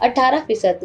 18%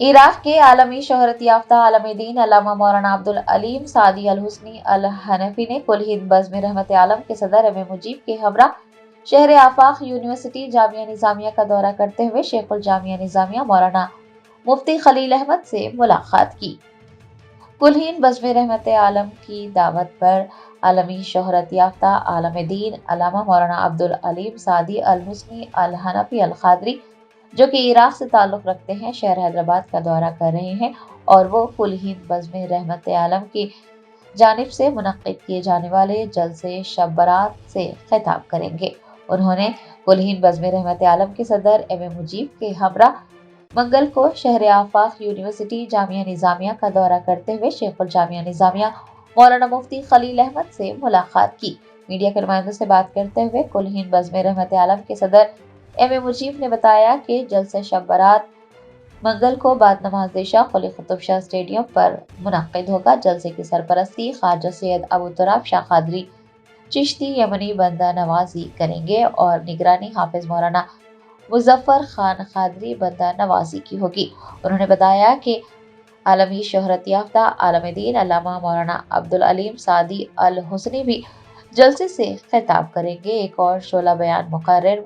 عراق کے عالمی شہرت یافتہ عالم دین علامہ مولانا عبدالعلیم سعدی الحسنی الحنفی نے کل ہند بزم رحمت عالم کے صدر ایم مجیب کے ہمراہ شہر آفاق یونیورسٹی جامعہ نظامیہ کا دورہ کرتے ہوئے شیخ الجامعہ نظامیہ مولانا مفتی خلیل احمد سے ملاقات کی۔ کل ہند بزم رحمت عالم کی دعوت پر عالمی شہرت یافتہ عالم دین علامہ مولانا عبدالعلیم سعدی الحسنی الحنفی القادری جو کہ عراق سے تعلق رکھتے ہیں شہر حیدرآباد کا دورہ کر رہے ہیں اور وہ کل ہند بزم رحمت عالم کی جانب سے منعقد کیے جانے والے جلسے شب برات سے خطاب کریں گے۔ انہوں نے کل ہند بزم رحمت عالم کے صدر ایم مجیب کے ہمراہ منگل کو شہر آفاق یونیورسٹی جامعہ نظامیہ کا دورہ کرتے ہوئے شیخ الجامعہ نظامیہ مولانا مفتی خلیل احمد سے ملاقات کی۔ میڈیا کے نمائندوں سے بات کرتے ہوئے کل ہند بزم رحمت عالم کے صدر ایم مجیب نے بتایا کہ جلسہ شب برات منگل کو بعد نماز عشاء قلی قطب شاہ اسٹیڈیم پر منعقد ہوگا۔ جلسے کی سرپرستی خواجہ سید ابو تراب شاہ قادری چشتی یمنی بندہ نوازی کریں گے اور نگرانی حافظ مولانا مظفر خان قادری بندہ نوازی کی ہوگی۔ انہوں نے بتایا کہ عالمی شہرت یافتہ عالم دین علامہ مولانا عبدالعلیم سعدی الحسنی بھی جلسے سے خطاب کریں گے۔ ایک اور شعلہ بیان مقرر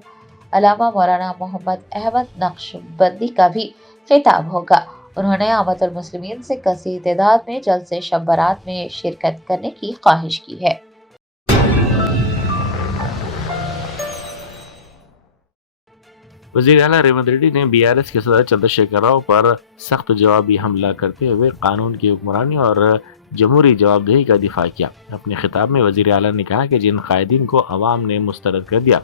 علامہ مولانا محمد احمد نقش بندی کا بھی خطاب ہوگا۔ انہوں نے عامت المسلمین سے کثیر تعداد میں جلسے شب برات میں شرکت کرنے کی خواہش کی ہے۔ وزیر اعلیٰ ریونت ریڈی نے BRS کے صدر چندرشیکھر راؤ پر سخت جوابی حملہ کرتے ہوئے قانون کی حکمرانی اور جمہوری جواب دہی کا دفاع کیا۔ اپنے خطاب میں وزیر اعلیٰ نے کہا کہ جن قائدین کو عوام نے مسترد کر دیا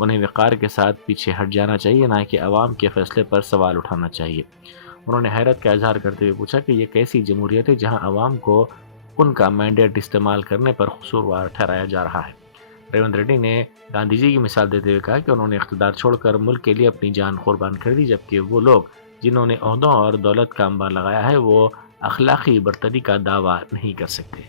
انہیں وقار کے ساتھ پیچھے ہٹ جانا چاہیے، نہ کہ عوام کے فیصلے پر سوال اٹھانا چاہیے۔ انہوں نے حیرت کا اظہار کرتے ہوئے پوچھا کہ یہ کیسی جمہوریت ہے جہاں عوام کو ان کا مینڈیٹ استعمال کرنے پر قصوروار ٹھہرایا جا رہا ہے۔ ریونت ریڈی نے گاندھی جی کی مثال دیتے ہوئے کہا کہ انہوں نے اقتدار چھوڑ کر ملک کے لیے اپنی جان قربان کر دی، جبکہ وہ لوگ جنہوں نے عہدوں اور دولت کا انبار لگایا ہے وہ اخلاقی برتری کا دعویٰ نہیں کر سکتے۔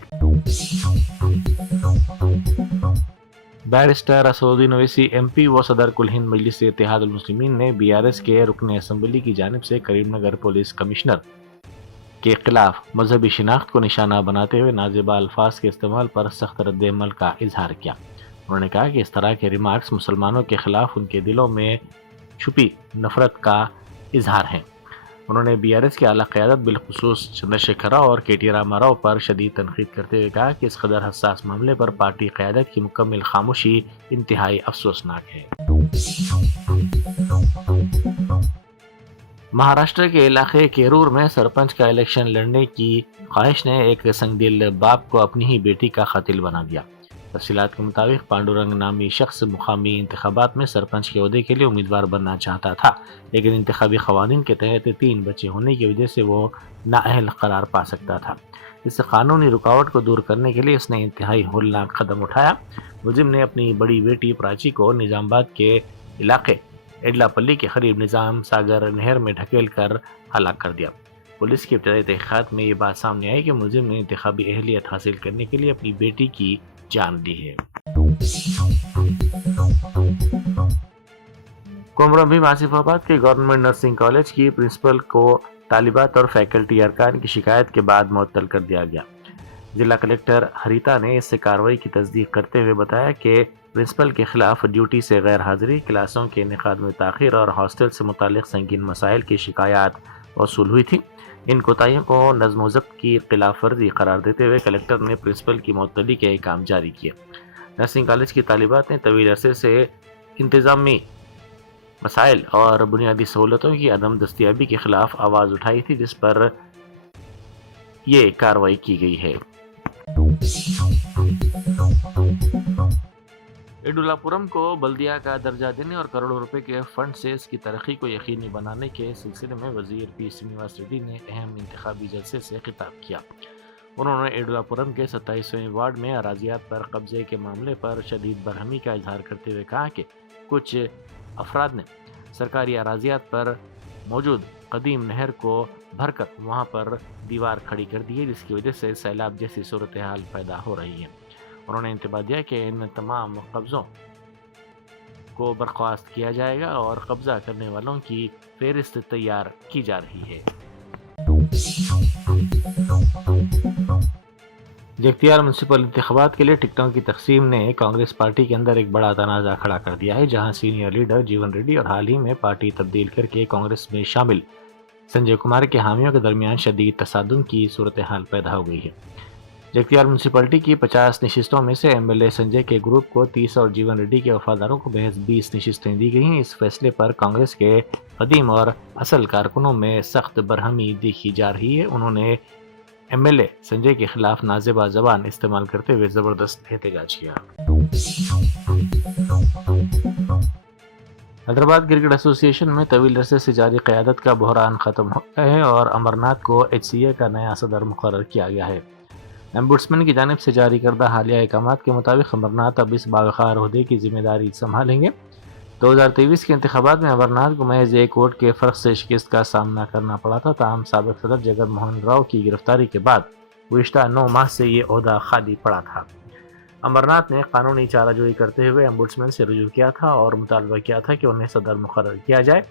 بیرسٹر اسدالدین اویسی MP و صدر کل ہند مجلس اتحاد المسلمین نے BRS کے رکن اسمبلی کی جانب سے کریم نگر پولیس کمشنر کے خلاف مذہبی شناخت کو نشانہ بناتے ہوئے نازیبا الفاظ کے استعمال پر سخت رد عمل کا اظہار کیا۔ انہوں نے کہا کہ اس طرح کے ریمارکس مسلمانوں کے خلاف ان کے دلوں میں چھپی نفرت کا اظہار ہیں۔ انہوں نے BRS کی اعلیٰ قیادت بالخصوص چندرشیکھر راؤ اور KT راما راؤ پر شدید تنقید کرتے ہوئے کہا کہ اس قدر حساس معاملے پر پارٹی قیادت کی مکمل خاموشی انتہائی افسوسناک ہے۔ مہاراشٹر کے علاقے کیرور میں سرپنچ کا الیکشن لڑنے کی خواہش نے ایک سنگ دل باپ کو اپنی ہی بیٹی کا قاتل بنا دیا۔ تفصیلات کے مطابق پانڈورنگ نامی شخص مقامی انتخابات میں سرپنچ کے عہدے کے لیے امیدوار بننا چاہتا تھا، لیکن انتخابی قوانین کے تحت 3 بچے ہونے کی وجہ سے وہ نااہل قرار پا سکتا تھا۔ اس قانونی رکاوٹ کو دور کرنے کے لیے اس نے انتہائی ہولناک قدم اٹھایا۔ ملزم نے اپنی بڑی بیٹی پراچی کو نظام آباد کے علاقے ایڈلا پلی کے قریب نظام ساگر نہر میں ڈھکیل کر ہلاک کر دیا۔ پولیس کی ابتدائی تحقیقات میں یہ بات سامنے آئی کہ ملزم نے انتخابی اہلیت حاصل کرنے کے لیے اپنی بیٹی کی جان دی ہے۔ کومرم بھیم آصف آباد کے گورنمنٹ نرسنگ کالج کی پرنسپل کو طالبات اور فیکلٹی ارکان کی شکایت کے بعد معطل کر دیا گیا۔ ضلع کلکٹر ہریتا نے اس کارروائی کی تصدیق کرتے ہوئے بتایا کہ پرنسپل کے خلاف ڈیوٹی سے غیر حاضری، کلاسوں کے انعقاد میں تاخیر اور ہاسٹل سے متعلق سنگین مسائل کی شکایات موصول ہوئی تھی۔ ان کوتاہیوں کو نظم و ضبط کی خلاف ورزی قرار دیتے ہوئے کلکٹر نے پرنسپل کی معطلی کے احکام جاری کیے۔ نرسنگ کالج کی طالبات نے طویل عرصے سے انتظامی مسائل اور بنیادی سہولتوں کی عدم دستیابی کے خلاف آواز اٹھائی تھی، جس پر یہ کارروائی کی گئی ہے۔ ایڈولا پورم کو بلدیہ کا درجہ دینے اور کروڑوں روپے کے فنڈ سے اس کی ترقی کو یقینی بنانے کے سلسلے میں وزیر پی سرینواس ریڈی نے اہم انتخابی جلسے سے خطاب کیا۔ انہوں نے ایڈولا پورم کے 27ویں وارڈ میں اراضیات پر قبضے کے معاملے پر شدید برہمی کا اظہار کرتے ہوئے کہا کہ کچھ افراد نے سرکاری اراضیات پر موجود قدیم نہر کو بھر کر وہاں پر دیوار کھڑی کر دی ہے، جس کی وجہ سے سیلاب جیسی صورتحال پیدا ہو رہی ہے۔ انہوں نے انتباہ دیا کہ ان تمام قبضوں کو برخاست کیا جائے گا اور قبضہ کرنے والوں کی فہرست تیار کی جا رہی ہے۔ جگتیال میونسپل انتخابات کے لیے ٹکٹوں کی تقسیم نے کانگریس پارٹی کے اندر ایک بڑا تنازع کھڑا کر دیا ہے، جہاں سینئر لیڈر جیون ریڈی اور حال ہی میں پارٹی تبدیل کر کے کانگریس میں شامل سنجے کمار کے حامیوں کے درمیان شدید تصادم کی صورتحال پیدا ہو گئی ہے۔ جگتیال میونسپلٹی کی 50 نشستوں میں سے ایم ایل اے سنجے کے گروپ کو 30 اور جیون ریڈی کے وفاداروں کو محض 20 نشستیں دی گئی ہیں۔ اس فیصلے پر کانگریس کے قدیم اور اصل کارکنوں میں سخت برہمی دیکھی جا رہی ہے۔ انہوں نے ایم ایل اے سنجے کے خلاف نازیبا زبان استعمال کرتے ہوئے زبردست احتجاج کیا۔ حیدرآباد کرکٹ ایسوسی ایشن میں طویل عرصے سے جاری قیادت کا بحران ختم ہو گیا ہے اور امرناتھ کو ایچ سی اے کا نیا صدر مقرر کیا گیا ہے۔ ایمبوڈسمین کی جانب سے جاری کردہ حالیہ احکامات کے مطابق امرناتھ اب اس باوقار عہدے کی ذمہ داری سنبھالیں گے۔ 2023 کے انتخابات میں امرناتھ کو محض 1 ووٹ کے فرق سے شکست کا سامنا کرنا پڑا تھا، تاہم سابق صدر جگن موہن راؤ کی گرفتاری کے بعد گزشتہ 9 ماہ سے یہ عہدہ خالی پڑا تھا۔ امرناتھ نے قانونی چارہ جوئی کرتے ہوئے ایمبوڈسمین سے رجوع کیا تھا اور مطالبہ کیا تھا کہ انہیں صدر مقرر کیا جائے۔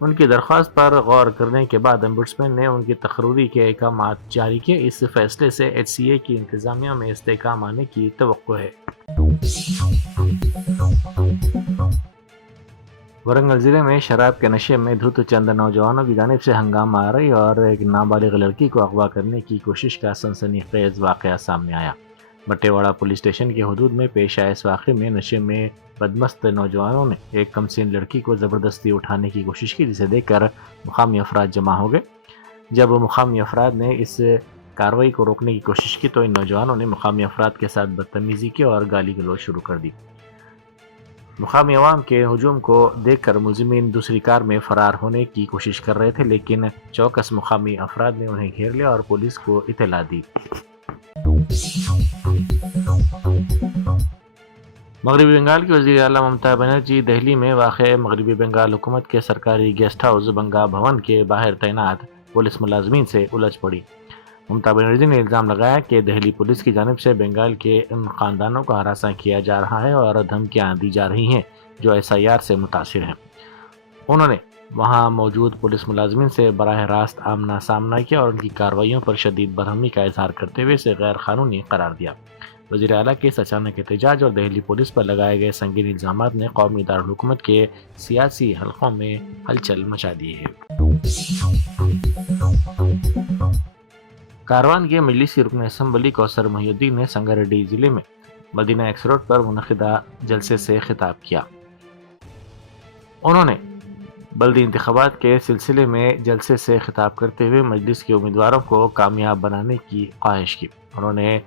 ان کی درخواست پر غور کرنے کے بعد ایمبوڈسمین نے ان کی تقرری کے احکامات جاری کیے۔ اس فیصلے سے ایچ سی اے کی انتظامیہ میں استحکام آنے کی توقع ہے۔ ورنگل ضلع میں شراب کے نشے میں دھت چند نوجوانوں کی جانب سے ہنگامہ آرائی اور ایک نابالغ لڑکی کو اغوا کرنے کی کوشش کا سنسنی خیز واقعہ سامنے آیا۔ بٹے واڑہ پولیس اسٹیشن کے حدود میں پیش آئے اس واقعے میں نشے میں بدمست نوجوانوں نے ایک کمسین لڑکی کو زبردستی اٹھانے کی کوشش کی، جسے دیکھ کر مقامی افراد جمع ہو گئے۔ جب مقامی افراد نے اس کارروائی کو روکنے کی کوشش کی تو ان نوجوانوں نے مقامی افراد کے ساتھ بدتمیزی کی اور گالی گلوچ شروع کر دی۔ مقامی عوام کے ہجوم کو دیکھ کر ملزمین دوسری کار میں فرار ہونے کی کوشش کر رہے تھے، لیکن چوکس مقامی افراد نے انہیں گھیر لیا اور پولیس کو اطلاع دی۔ مغربی بنگال کی وزیر اعلیٰ ممتا بنرجی دہلی میں واقع مغربی بنگال حکومت کے سرکاری گیسٹ ہاؤس بنگا بھون کے باہر تعینات پولیس ملازمین سے الجھ پڑی۔ ممتا بنرجی نے الزام لگایا کہ دہلی پولیس کی جانب سے بنگال کے ان خاندانوں کو ہراساں کیا جا رہا ہے اور دھمکیاں دی جا رہی ہیں جو ایس آئی آر سے متاثر ہیں۔ انہوں نے وہاں موجود پولیس ملازمین سے براہ راست آمنا سامنا کیا اور ان کی کارروائیوں پر شدید برہمی کا اظہار کرتے ہوئے اسے غیر قانونی قرار دیا۔ وزیر اعلیٰ کے اس اچانک احتجاج اور دہلی پولیس پر لگائے گئے سنگین الزامات نے قومی دارالحکومت کے سیاسی حلقوں میں ہلچل مچا دی ہے۔ کاروان کے مجلسی رکن اسمبلی کوثر محی الدین نے سنگاریڈی ضلع میں مدینہ ایکس روڈ پر منعقدہ جلسے سے خطاب کیا۔ انہوں نے بلدی انتخابات کے سلسلے میں جلسے سے خطاب کرتے ہوئے مجلس کے امیدواروں کو کامیاب بنانے کی خواہش کی۔ انہوں نے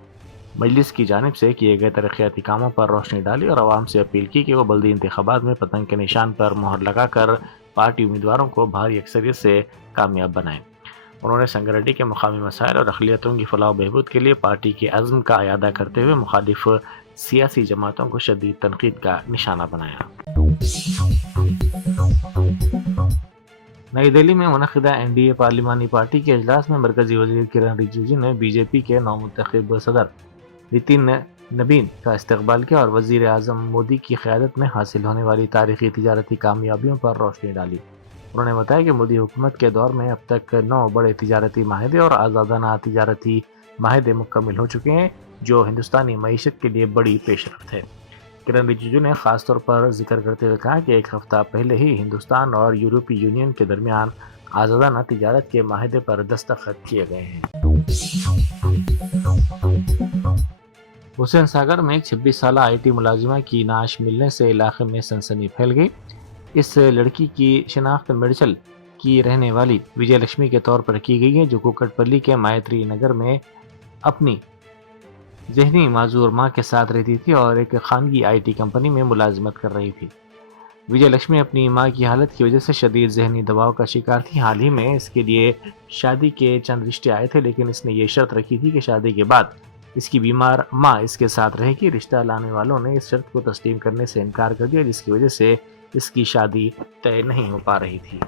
مجلس کی جانب سے کیے گئے ترقیاتی کاموں پر روشنی ڈالی اور عوام سے اپیل کی کہ وہ بلدی انتخابات میں پتنگ کے نشان پر مہر لگا کر پارٹی امیدواروں کو بھاری اکثریت سے کامیاب بنائیں۔ انہوں نے سنگاریڈی کے مقامی مسائل اور اقلیتوں کی فلاح و بہبود کے لیے پارٹی کے عزم کا اعادہ کرتے ہوئے مخالف سیاسی جماعتوں کو شدید تنقید کا نشانہ بنایا۔ نئی دہلی میں منعقدہ این ڈی اے پارلیمانی پارٹی کے اجلاس میں مرکزی وزیر کرن رجیجو نے بی جے پی کے نومنتخب صدر نتن نبین کا استقبال کیا اور وزیر اعظم مودی کی قیادت میں حاصل ہونے والی تاریخی تجارتی کامیابیوں پر روشنی ڈالی۔ انہوں نے بتایا کہ مودی حکومت کے دور میں اب تک 9 بڑے تجارتی معاہدے اور آزادانہ تجارتی معاہدے مکمل ہو چکے ہیں، جو ہندوستانی معیشت کے لیے بڑی پیش رفت ہے۔ کرن رجیجو نے خاص طور پر ذکر کرتے ہوئے کہا کہ 1 ہفتہ پہلے ہی ہندوستان اور یورپی یونین کے درمیان آزادانہ تجارت کے معاہدے پر دستخط کیے گئے ہیں۔ حسین ساگر میں ایک 26 سالہ آئی ٹی ملازمہ کی نعش ملنے سے علاقے میں سنسنی پھیل گئی۔ اس لڑکی کی شناخت میڈچل کی رہنے والی وجے لکشمی کے طور پر کی گئی ہے، جو کوکٹ پلی کے مائتری نگر میں اپنی ذہنی معذور ماں کے ساتھ رہتی تھی اور ایک خانگی آئی ٹی کمپنی میں ملازمت کر رہی تھی۔ وجے لکشمی اپنی ماں کی حالت کی وجہ سے شدید ذہنی دباؤ کا شکار تھی۔ حال ہی میں اس کے لیے شادی کے چند رشتے آئے تھے، لیکن اس نے یہ شرط رکھی تھی کہ شادی کے بعد اس کی بیمار ماں اس کے ساتھ رہے گی۔ رشتہ لانے والوں نے اس شرط کو تسلیم کرنے سے انکار کر دیا، جس کی وجہ سے اس کی شادی طے نہیں ہو پا رہی تھی۔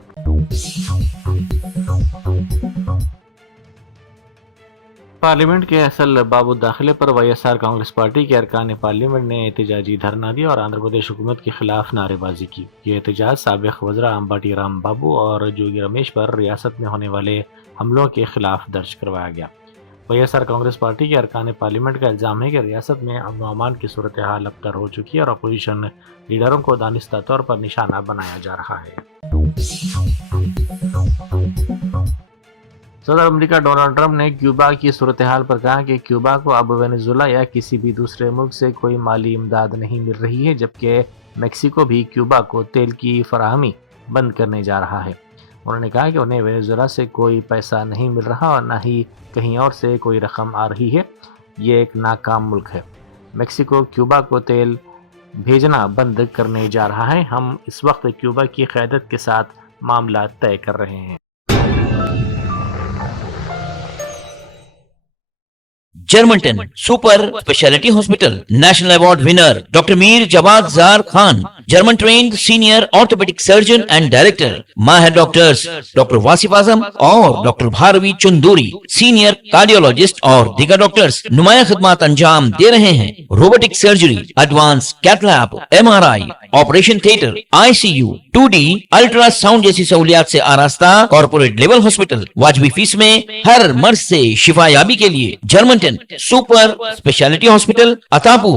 پارلیمنٹ کے اصل باب الداخلے پر Y S R Congress party کے ارکان پارلیمنٹ نے احتجاجی دھرنا دیا اور آندھرا پردیش حکومت کے خلاف نعرے بازی کی. یہ احتجاج سابق وزراء امباٹی رام بابو اور جوگی رمیش پر ریاست میں ہونے والے حملوں کے خلاف درج کروایا گیا. Y S R Congress party کے ارکان پارلیمنٹ کا الزام ہے کہ ریاست میں امن و امان کی صورتحال ابتر ہو چکی ہے اور اپوزیشن لیڈروں کو دانستہ طور پر نشانہ بنایا جا رہا ہے. صدر امریکہ ڈونلڈ ٹرمپ نے کیوبا کی صورتحال پر کہا کہ کیوبا کو اب وینزویلا یا کسی بھی دوسرے ملک سے کوئی مالی امداد نہیں مل رہی ہے، جبکہ میکسیکو بھی کیوبا کو تیل کی فراہمی بند کرنے جا رہا ہے. انہوں نے کہا کہ انہیں وینزویلا سے کوئی پیسہ نہیں مل رہا اور نہ ہی کہیں اور سے کوئی رقم آ رہی ہے. یہ ایک ناکام ملک ہے. میکسیکو کیوبا کو تیل بھیجنا بند کرنے جا رہا ہے. ہم اس وقت کیوبا کی قیادت کے ساتھ معاملہ طے کر رہے ہیں. جرمنٹن super speciality hospital national award winner doctor Mir Jawad Zar Khan, German trained senior orthopaedic surgeon and director. ماہر ڈاکٹرز ڈاکٹر واصف اعظم اور doctor Bharavi Chanduri, senior cardiologist اور دیگر ڈاکٹرز نمایاں خدمات انجام دے رہے ہیں. Robotic surgery, advance cath lab, MRI، operation theatre, ICU، 2D ultrasound جیسی سہولیات سے آراستہ کارپوریٹ لیول ہاسپٹل. واجبی فیس میں ہر مرض سے شفا یابی کے لیے جرمنٹن سپر اسپیشلٹی ہاسپٹل، عطاپور.